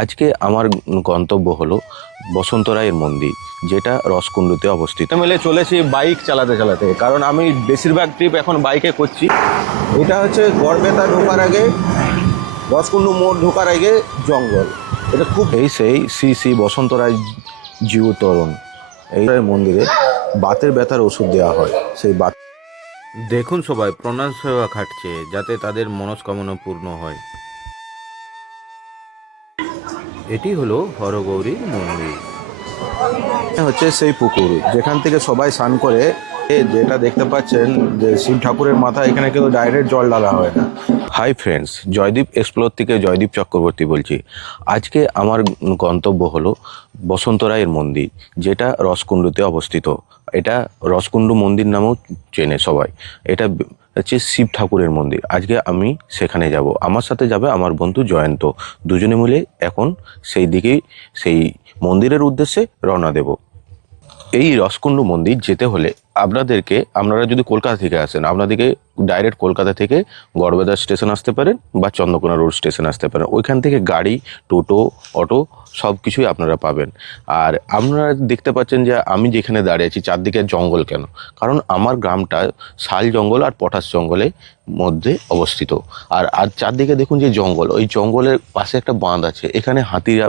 আজকে আমার গন্তব্য হলো বসন্ত রায়ের মন্দির যেটা রসকুণ্ডুতে অবস্থিত। মিলে চলেছি বাইক চালাতে চালাতে কারণ আমি বেশিরভাগ ট্রিপ এখন বাইকে করছি। এটা হচ্ছে গড়বেতা ঢোকার আগে রসকুণ্ডু মোড় ঢোকার আগে জঙ্গল। এটা খুব এই সেই শ্রী শ্রী বসন্ত রায় জীবতরণ এই মন্দিরে বাতের ব্যথার ওষুধ দেওয়া হয় সেই বাত দেখুন সবাই প্রণাম সেবা খাটছে যাতে তাদের মনস্কামনা পূর্ণ হয়। এটি হলো হরগৌরীর মন্দির। হচ্ছে সেই পুকুর, যেখান থেকে সবাই স্নান করে। যেটা দেখতে পাচ্ছেন যে শিব ঠাকুরের মাথা এখানে কিন্তু ডাইরেক্ট জল ঢালা হয় না। হাই ফ্রেন্ডস জয়দীপ এক্সপ্লোর থেকে জয়দীপ চক্রবর্তী বলছি। আজকে আমার গন্তব্য হলো বসন্ত রায়ের মন্দির, যেটা রসকুণ্ডুতে অবস্থিত। এটা রসকুণ্ডু মন্দির নামেও চেনে সবাই। এটা হচ্ছে শিব ঠাকুরের মন্দির। আজকে আমি সেখানে যাব। আমার সাথে যাবে আমার বন্ধু জয়ন্ত। দুজনে মিলে এখন সেই দিকেই সেই মন্দিরের উদ্দেশ্যে রওনা দেব। এই রসকুণ্ড মন্দির যেতে হলে আপনাদেরকে, আপনারা যদি কলকাতা থেকে আসেন, আপনাদেরকে ডাইরেক্ট কলকাতা থেকে গড়বেদা স্টেশন আসতে পারেন বা চন্দ্রকোনা রোড স্টেশন আসতে পারেন। ওইখান থেকে গাড়ি, টোটো, অটো সব কিছুই আপনারা পাবেন। আর আপনারা দেখতে পাচ্ছেন যে আমি যেখানে দাঁড়িয়ে আছি, চারদিকে জঙ্গল কেন? কারণ আমার গ্রামটা শাল জঙ্গল আর পটাশ জঙ্গলের মধ্যে অবস্থিত। আর আর চারদিকে দেখুন যে জঙ্গল, ওই জঙ্গলের পাশে একটা বাঁধ আছে, এখানে হাতিরা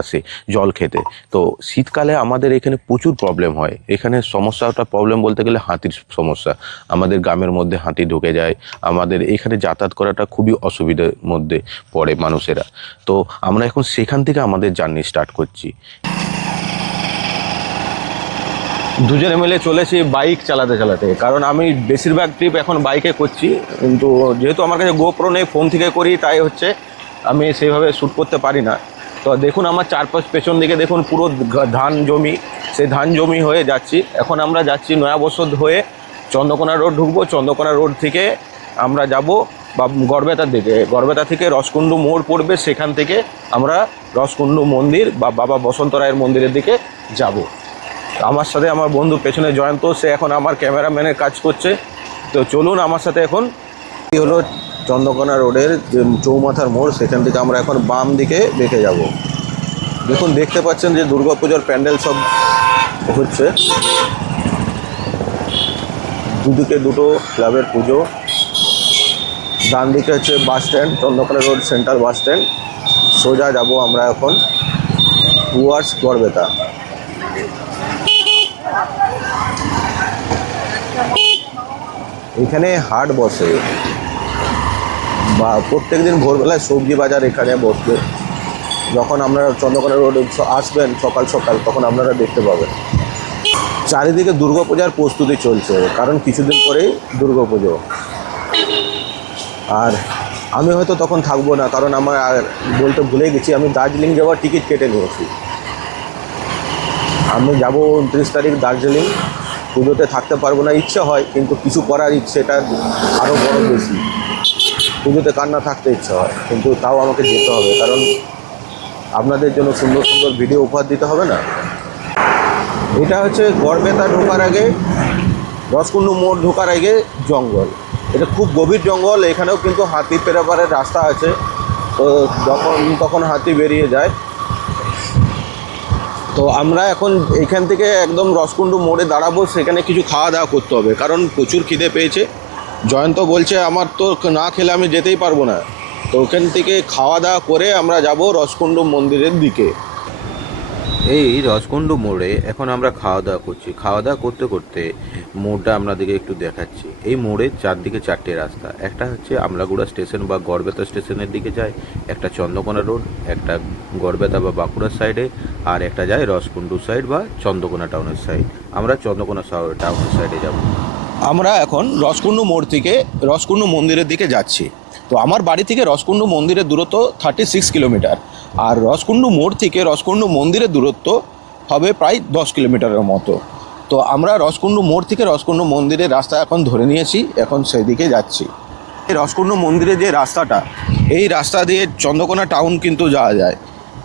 আসে জল খেতে। তো শীতকালে আমাদের এখানে প্রচুর প্রবলেম হয়। এখানে সমস্যাটা প্রবলেম বলতে গেলে হাতির সমস্যা। আমাদের গ্রামের মধ্যে হাতি ঢুকে যায়। আমাদের এখানে যাতায়াত করাটা খুবই অসুবিধার মধ্যে পড়ে মানুষেরা। তো আমরা এখন সেখান থেকে আমাদের জার্নি স্টার্ট করছি। দুজনে মিলে চলেছি বাইক চালাতে চালাতে। কারণ আমি বেশিরভাগ ট্রিপ এখন বাইকে করছি। কিন্তু যেহেতু আমার কাছে গোপ্রো নেই ফোন থেকে করি, তাই হচ্ছে আমি সেইভাবে শ্যুট করতে পারি না। তো দেখুন আমার চারপাশ পেছন দিকে দেখুন পুরো ধান জমি। সেই ধান জমি হয়ে যাচ্ছি। এখন আমরা যাচ্ছি নয়া বসত হয়ে চন্দ্রকোনা রোড ঢুকবো। চন্দ্রকোনা রোড থেকে আমরা যাব বা গড়বেতার দিকে। গড়বেতা থেকে রসকুণ্ডু মোড় পড়বে। সেখান থেকে আমরা রসকুণ্ডু মন্দির বা বাবা বসন্ত রায়ের মন্দিরের দিকে যাব। আমার সাথে আমার বন্ধু পেছনে জয়ন্ত, সে এখন আমার ক্যামেরাম্যানের কাজ করছে। তো চলুন আমার সাথে এখন এই হলো চন্দ্রকোনা রোডের যে চৌমাথার মোড়। সেখান থেকে আমরা এখন বাম দিকে দেখে যাব। দেখুন, দেখতে পাচ্ছেন যে দুর্গাপুজোর প্যান্ডেল সব হচ্ছে দুদিকে দুটো ক্লাবের পুজো, ডান দিকে হচ্ছে bus stand, Chandrakona road central bus stand. সোজা যাব আমরা এখন টুয়ার্স গড়বেতা। এখানে হাট বসে। বা প্রত্যেকদিন ভোরবেলায় সবজি বাজার এখানে বসবে। যখন আপনারা চন্দ্রকোনা রোড আসবেন সকাল সকাল, তখন আপনারা দেখতে পাবেন। চারিদিকে দুর্গাপূজার প্রস্তুতি চলছে, কারণ কিছুদিন পরেই দুর্গাপুজো। আর আমি হয়তো তখন থাকব না, কারণ আমার বলতে ভুলে গেছি, আমি দার্জিলিং যাওয়ার টিকিট কেটে নিয়েছি। আমি যাব উনত্রিশ তারিখ দার্জিলিং। পুজোতে থাকতে পারব না, ইচ্ছে হয়, কিন্তু কিছু করার ইচ্ছেটা আরও বড় বেশি। পুজোতে কান্না থাকতে ইচ্ছে হয়, কিন্তু তাও আমাকে যেতে হবে, কারণ আপনাদের জন্য সুন্দর সুন্দর ভিডিও উপহার দিতে হবে না? এটা হচ্ছে গড়বেতা ঢোকার আগে রসকুণ্ডু মোড় ঢোকার আগে জঙ্গল। এটা খুব গভীর জঙ্গল, এখানেও কিন্তু হাতি পেরাপারের রাস্তা আছে। তো যখন, তখন হাতি বেরিয়ে যায়। তো আমরা এখন এখান থেকে একদম রসকুণ্ডু মোড়ে দাঁড়াবো, সেখানে কিছু খাওয়া দাওয়া করতে হবে। কারণ প্রচুর খিদে পেয়েছে। জয়ন্ত বলছে, আমার তো না খেলে আমি যেতেই পারব না। তো ওখান থেকে খাওয়া দাওয়া করে আমরা যাব রসকুণ্ডু মন্দিরের দিকে। এই রসকুণ্ডু মোড়ে এখন আমরা খাওয়া দাওয়া করছি। খাওয়া দাওয়া করতে করতে মোড়টা আপনাদেরকে একটু দেখাচ্ছি। এই মোড়ে চারদিকে চারটে রাস্তা। একটা হচ্ছে আমলাগুড়া স্টেশন বা গড়বেতা স্টেশনের দিকে যায় একটা চন্দ্রকোনা রোড একটা গড়বেতা বা বাঁকুড়ার সাইডে আর একটা যায় রসকুণ্ডু সাইড বা চন্দ্রকোনা টাউনের সাইড। আমরা চন্দ্রকোনা টাউনের সাইডে যাব। আমরা এখন রসকুণ্ডু মোড় থেকে রসকুণ্ডু মন্দিরের দিকে যাচ্ছি। তো আমার বাড়ি থেকে রসকুণ্ডু মন্দিরের দূরত্ব থার্টি সিক্স কিলোমিটার। আর রসকুণ্ডু মোড় থেকে রসকুণ্ডু মন্দিরের দূরত্ব হবে প্রায় দশ কিলোমিটারের মতো। তো আমরা রসকুণ্ডু মোড় থেকে রসকুণ্ডু মন্দিরের রাস্তা এখন ধরে নিয়েছি, এখন সেদিকে যাচ্ছি। এই রসকুণ্ডু মন্দিরের যে রাস্তাটা, এই রাস্তা দিয়ে চন্দ্রকোনা টাউন কিন্তু যাওয়া যায়।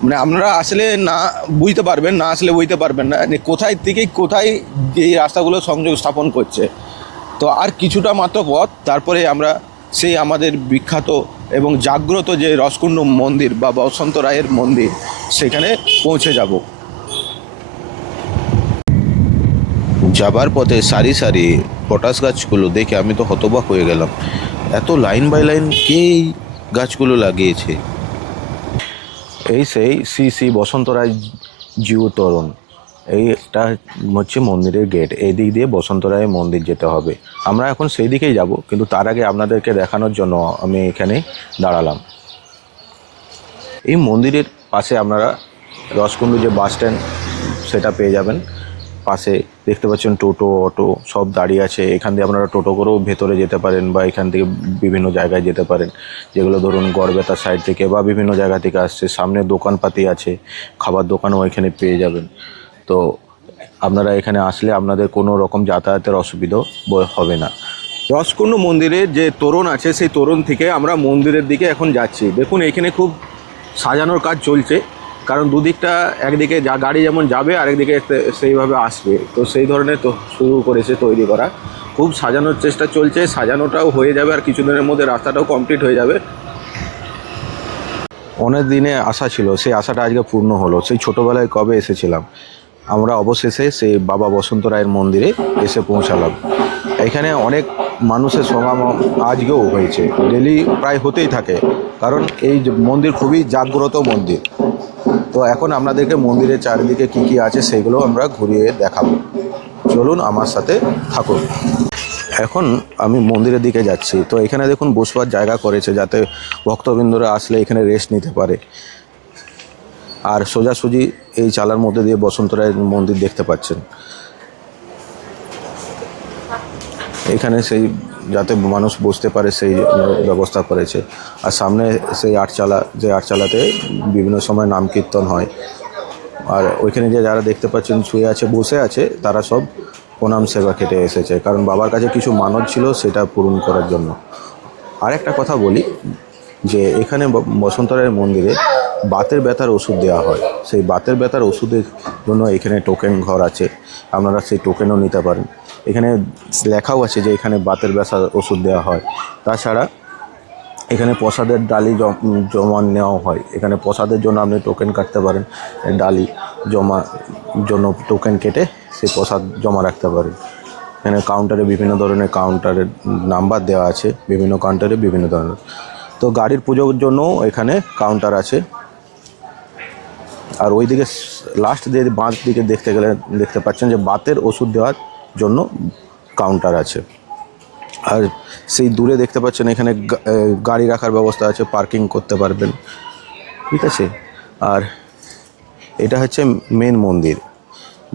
মানে আপনারা আসলে না বুঝতে পারবেন, না আসলে বুঝতে পারবেন না যে কোথায় থেকে কোথায় এই রাস্তাগুলো সংযোগ স্থাপন করছে। তো আর কিছুটা মাত্র পথ, তারপরে আমরা সেই আমাদের বিখ্যাত এবং জাগ্রত যে রসকুণ্ড মন্দির বা বসন্ত রায়ের মন্দির, সেখানে পৌঁছে যাব। যাবার পথে সারি সারি পটাশ গাছগুলো দেখে আমি তো হতবাক হয়ে গেলাম। এত লাইন বাই লাইন কে গাছগুলো লাগিয়েছে? এই সেই শ্রী শ্রী বসন্ত রায় জিউ তরুণ। এইটা হচ্ছে মন্দিরের গেট এই দিক দিয়ে বসন্ত রায়ের মন্দির যেতে হবে। আমরা এখন সেই দিকেই যাব, কিন্তু তার আগে আপনাদেরকে দেখানোর জন্য আমি এখানে দাঁড়ালাম। এই মন্দিরের পাশে আপনারা রসকুণ্ডু যে বাস স্ট্যান্ড সেটা পেয়ে যাবেন। পাশে দেখতে পাচ্ছেন টোটো, অটো সব দাঁড়িয়ে আছে। এখান দিয়ে আপনারা টোটো করেও ভেতরে যেতে পারেন বা এখান থেকে বিভিন্ন জায়গায় যেতে পারেন। যেগুলো ধরুন গড়বেতার সাইড থেকে বা বিভিন্ন জায়গা থেকে আসছে, সামনে দোকানপাতি আছে, খাবার দোকানও এখানে পেয়ে যাবেন। তো আপনারা এখানে আসলে আপনাদের কোনো রকম যাতায়াতের অসুবিধা হবে না। রসকুণ্ড মন্দিরের যে তোরণ আছে, সেই তোরণ থেকে আমরা মন্দিরের দিকে এখন যাচ্ছি। দেখুন, এখানে খুব সাজানোর কাজ চলছে। কারণ দুদিকটা একদিকে যা গাড়ি যেমন যাবে, আরেকদিকে সেইভাবে আসবে। তো সেই ধরনের তো শুরু করেছে তৈরি করা। খুব সাজানোর চেষ্টা চলছে। সাজানোটাও হয়ে যাবে আর কিছুদিনের মধ্যে রাস্তাটাও কমপ্লিট হয়ে যাবে। অনেক দিনে আশা ছিল, সেই আশাটা আজকে পূর্ণ হলো। সেই ছোটোবেলায় কবে এসেছিলাম? আমরা অবশেষে সেই বাবা বসন্ত রায়ের মন্দিরে এসে পৌঁছালাম। এখানে অনেক মানুষের সমাগম আজকেও হয়েছে। ডেলি প্রায় হতেই থাকে, কারণ এই মন্দির খুবই জাগ্রত মন্দির। তো এখন আপনাদেরকে মন্দিরের চারিদিকে কী কী আছে সেগুলো আমরা ঘুরিয়ে দেখাবো। চলুন আমার সাথে থাকুন। এখন আমি মন্দিরের দিকে যাচ্ছি। তো এখানে দেখুন বসবার জায়গা করেছে যাতে ভক্তবৃন্দরা আসলে এখানে রেস্ট নিতে পারে। আর সোজাসুজি এই চালার মধ্যে দিয়ে বসন্ত রায়ের মন্দির দেখতে পাচ্ছেন। এখানে সেই যাতে মানুষ বসতে পারে সেই ব্যবস্থা করেছে। আর সামনে সেই আটচালা যে আটচালাতে বিভিন্ন সময় নাম কীর্তন হয়। আর ওইখানে যে যারা দেখতে পাচ্ছেন, শুয়ে আছে, বসে আছে, তারা সব প্রণাম সেবা খেটে এসেছে। কারণ বাবার কাছে কিছু মানত ছিল, সেটা পূরণ করার জন্য। আরেকটা কথা বলি, যে এখানে বসন্ত রায়ের মন্দিরে বাতের ব্যথার ওষুধ দেওয়া হয়। সেই বাতের ব্যথার ওষুধের জন্য এখানে টোকেন ঘর আছে। আপনারা সেই টোকেনও নিতে পারেন। এখানে লেখাও আছে যে এখানে বাতের ব্যথার ওষুধ দেওয়া হয়। তাছাড়া এখানে প্রসাদের ডালি জম- নেওয়া হয়। এখানে প্রসাদের জন্য আপনি টোকেন কাটতে পারেন। ডালি জমা জন্য টোকেন কেটে সেই প্রসাদ জমা রাখতে পারেন। এখানে কাউন্টারে বিভিন্ন ধরনের কাউন্টারের নাম্বার দেওয়া আছে। বিভিন্ন কাউন্টারে বিভিন্ন ধরনের। তো গাড়ির পুজোর জন্য এখানে কাউন্টার আছে। আর ওইদিকে লাস্ট দিয়ে বাঁধ দিকে দেখতে গেলে দেখতে পাচ্ছেন যে বাতের ওষুধ দেওয়ার জন্য কাউন্টার আছে। আর সেই দূরে দেখতে পাচ্ছেন এখানে গাড়ি রাখার ব্যবস্থা আছে পার্কিং করতে পারবেন। ঠিক আছে? আর এটা হচ্ছে মেন মন্দির।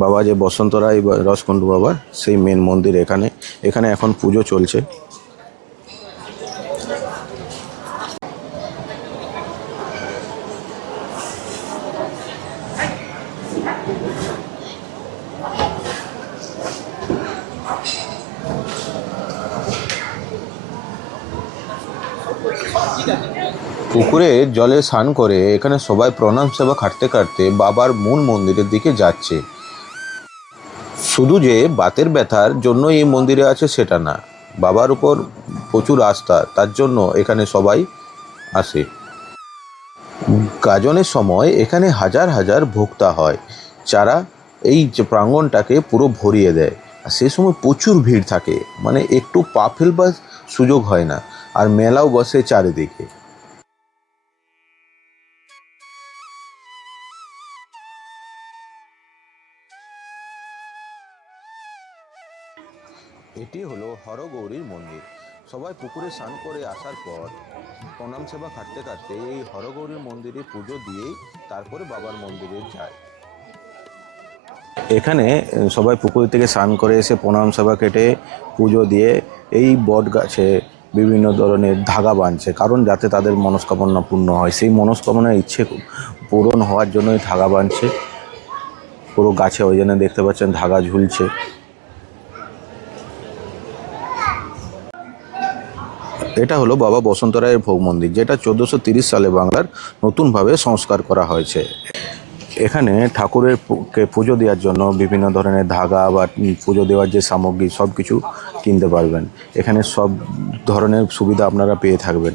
বাবা যে বসন্ত রায় বা রসকুণ্ডু বাবা সেই মেন মন্দির এখানে। এখানে এখন পুজো চলছে। পুকুরে জলে স্নান করে এখানে সবাই প্রণাম সেবা খাটতে খাটতে বাবার মূল মন্দিরের দিকে যাচ্ছে। শুধু যে বাতের ব্যথার জন্য এই মন্দিরে আছে সেটা না, বাবার উপর প্রচুর আস্থা, তার জন্য এখানে সবাই আসে। গাজনের সময় এখানে হাজার হাজার ভোক্তা হয়। যারা এই যে প্রাঙ্গণটাকে পুরো ভরিয়ে দেয়। আর সে সময় প্রচুর ভিড় থাকে। মানে একটু পা ফেলবার সুযোগ হয় না। আর মেলাও বসে চারিদিকে। এটি হলো হরগৌরীর মন্দির। সবাই পুকুরে স্নান করে আসার পর প্রণাম সেবা খাটতে খাটতে এই হরগৌরীর মন্দিরে পুজো দিয়েই তারপরে বাবার মন্দিরে যায়। এখানে সবাই পুকুর থেকে স্নান করে এসে প্রণাম সেবা কেটে পুজো দিয়ে এই বট গাছে বিভিন্ন ধরনের ধাগা বাঁধছে। কারণ যাতে তাদের মনস্কামনা পূর্ণ হয়। সেই মনস্কামনার ইচ্ছে পূরণ হওয়ার জন্যই ধাগা বাঁধছে। পুরো গাছে ওই জন্য দেখতে পাচ্ছেন ধাগা ঝুলছে। এটা হলো বাবা বসন্ত রায়ের ভোগ মন্দির, যেটা চোদ্দোশো সালে বাংলার নতুনভাবে সংস্কার করা হয়েছে। এখানে ঠাকুরের পুজো দেওয়ার জন্য বিভিন্ন ধরনের ধাগা বা পুজো দেওয়ার যে সামগ্রী সব কিছু কিনতে পারবেন। এখানে সব ধরনের সুবিধা আপনারা পেয়ে থাকবেন।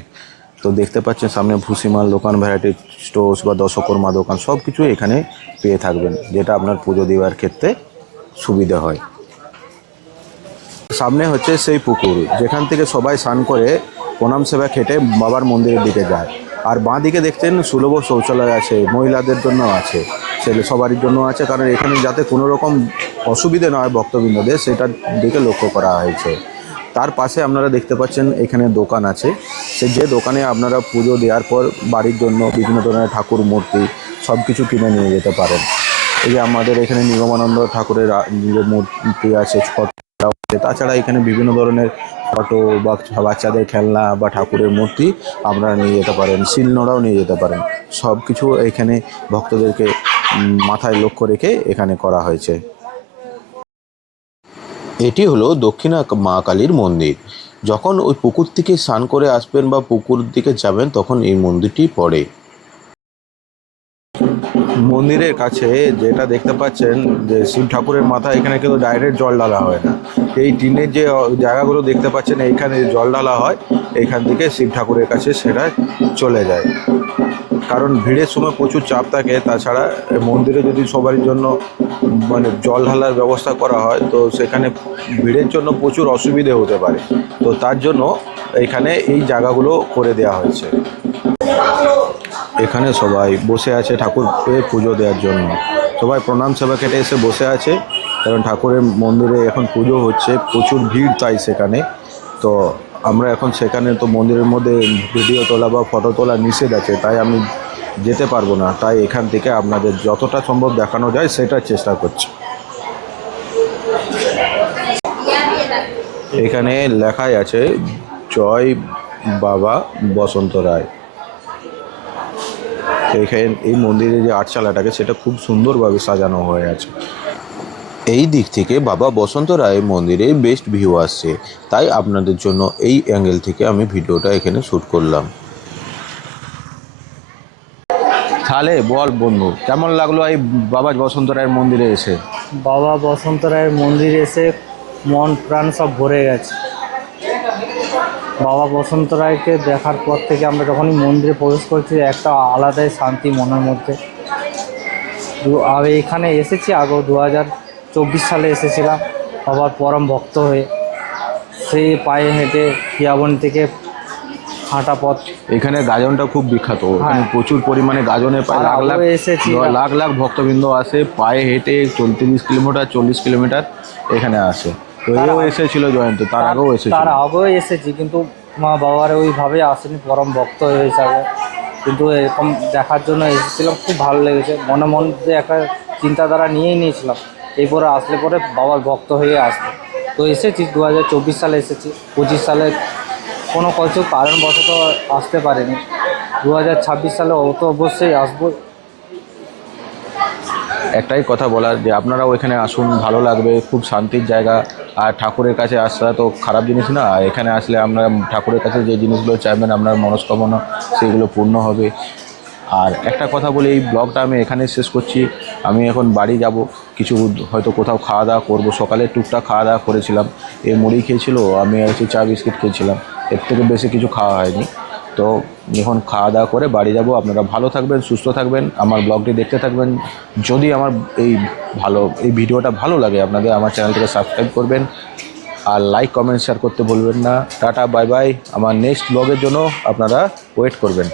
তো দেখতে পাচ্ছেন সামনে ভুসিমাল দোকান, ভ্যারাইটি স্টোর্স বা দশকর্মা দোকান সব কিছু এখানে পেয়ে থাকবেন, যেটা আপনার পুজো দেওয়ার ক্ষেত্রে সুবিধা হয়। সামনে হচ্ছে সেই পুকুর, যেখান থেকে সবাই স্নান করে প্রণাম সেবা খেটে বাবার মন্দিরের দিকে যায়। আর বাঁ দিকে দেখছেন সুলভ শৌচালয় আছে, মহিলাদের জন্য আছে, ছেলে সবারই জন্য আছে, কারণ এখানে যাতে কোনো রকম অসুবিধে না হয় ভক্তবৃন্দদের, সেটার দিকে লক্ষ্য করা হয়েছে। তার পাশে আপনারা দেখতে পাচ্ছেন এখানে দোকান আছে, সে যে দোকানে আপনারা পুজো দেওয়ার পর বাড়ির জন্য বিভিন্ন ধরনের ঠাকুর মূর্তি সব কিছু কিনে নিয়ে যেতে পারেন। এই যে আমাদের এখানে নিগমানন্দ ঠাকুরের মূর্তি আছে তাছাড়া এখানে বিভিন্ন ধরনের ফটো বা বাচ্চাদের খেলনা বা ঠাকুরের মূর্তি আপনারা নিয়ে যেতে পারেন, শিলনোড়াও নিয়ে যেতে পারেন। সব কিছু এখানে ভক্তদেরকে মাথায় লক্ষ্য রেখে এখানে করা হয়েছে। এটি হলো দক্ষিণা মা কালীর মন্দির। যখন ওই পুকুর থেকে স্নান করে আসবেন বা পুকুর দিকে যাবেন, তখন এই মন্দিরটি পড়ে। মন্দিরের কাছে যেটা দেখতে পাচ্ছেন যে শিব ঠাকুরের মাথা এখানে কিন্তু ডাইরেক্ট জল ঢালা হয় না। এই টিনের যে জায়গাগুলো দেখতে পাচ্ছেন, এইখানে জল ঢালা হয়, এইখান থেকে শিব ঠাকুরের কাছে সেটা চলে যায়। কারণ ভিড়ের সময় প্রচুর চাপ থাকে, তাছাড়া মন্দিরে যদি সবার জন্য মানে জল ঢালার ব্যবস্থা করা হয়, তো সেখানে ভিড়ের জন্য প্রচুর অসুবিধে হতে পারে। তো তার জন্য এখানে এই জায়গাগুলো করে দেওয়া হয়েছে। এখানে সবাই বসে আছে ঠাকুরকে পুজো দেওয়ার জন্য। সবাই প্রণাম সেবা কেটে এসে বসে আছে। কারণ ঠাকুরের মন্দিরে এখন পুজো হচ্ছে, প্রচুর ভিড় তাই সেখানে। তো আমরা এখন সেখানে তো মন্দিরের মধ্যে ভিডিও তোলা বা ফটো তোলা নিষেধ আছে, তাই আমি যেতে পারব না। তাই এখান থেকে আপনাদের যতটা সম্ভব দেখানো যায় সেটার চেষ্টা করছি। এখানে লেখাই আছে, জয় বাবা বসন্ত রায়। এখানে এই মন্দিরে যে আটচালাটাকে, সেটা খুব সুন্দরভাবে সাজানো হয়ে আছে। এই দিক থেকে বাবা বসন্ত রায়ের মন্দিরে বেস্ট ভিউ আসছে। তাই আপনাদের জন্য এই অ্যাঙ্গেল থেকে আমি ভিডিওটা এখানে শ্যুট করলাম। তাহলে বল বন্ধু, কেমন লাগল এই বাবা বসন্ত রায়ের মন্দিরে এসে? বাবা বসন্ত রায়ের মন্দিরে এসে মন প্রাণ সব ভরে গেছে। বাবা বসন্ত রায়কে দেখার পর থেকে আমরা যখনই মন্দিরে প্রবেশ করছি একটা আলাদাই শান্তি মনের মধ্যে। আর এখানে এসেছি আগেও দু হাজার চব্বিশ সালে এসেছিলাম। বাবার পরম ভক্ত হয়ে সেই পায়ে হেঁটে পিয়াবন থেকে হাঁটা পথ। এখানে গাজনটা খুব বিখ্যাত। হ্যাঁ। প্রচুর পরিমাণে প্রায় লাখ লাখ এসেছি। লাখ লাখ ভক্তবৃন্দ আসে পায়ে হেঁটে চল্লিশ কিলোমিটার চল্লিশ কিলোমিটার এখানে আসে। এও এসেছিল জয়ন্ত তার আগেও এসেছিল। তার আগেও এসেছি কিন্তু মা বাবার ওইভাবে আসেনি পরম ভক্ত হয়ে হিসাবে কিন্তু এরকম দেখার জন্য এসেছিলাম খুব ভালো লেগেছে। মনে মধ্যে একটা চিন্তাধারা নিয়েই নিয়েছিলাম। এরপরে আসলে পরে বাবার ভক্ত হয়ে আসবে। তো এসেছি দু হাজার চব্বিশ সালে এসেছি। পঁচিশ সালে কোনো কিছু কারণবশত আসতে পারেনি। দু হাজার ছাব্বিশ সালে অত অবশ্যই আসব। একটাই কথা বলার যে আপনারাও এখানে আসুন ভালো লাগবে খুব শান্তির জায়গা। আর ঠাকুরের কাছে আসা তো খারাপ জিনিস না। এখানে আসলে আমরা ঠাকুরের কাছে যে জিনিসগুলো চাইবেন, আপনার মনস্কামনা সেগুলো পূর্ণ হবে। আর একটা কথা বলে, এই ব্লগটা আমি এখানে শেষ করছি। আমি এখন বাড়ি যাব। কিছু হয়তো কোথাও খাওয়া দাওয়া করব। সকালে টুকটা খাওয়া দাওয়া করেছিলাম। এই মুড়ি খেয়েছিল, আমি হচ্ছে চা বিস্কিট খেয়েছিলাম। এর থেকে বেশি কিছু খাওয়া হয়নি। তো এখন খাওয়া দাওয়া করে বাড়ি যাব। আপনারা ভালো থাকবেন, সুস্থ থাকবেন। আমার ব্লগটি দেখতে থাকবেন। যদি আমার এই ভালো, এই ভিডিওটা ভালো লাগে, আপনাদের আমার চ্যানেলটিকে সাবস্ক্রাইব করবেন। আর লাইক কমেন্ট শেয়ার করতে ভুলবেন না। টাটা বাই বাই আমার নেক্সট ব্লগের জন্য আপনারা ওয়েট করবেন।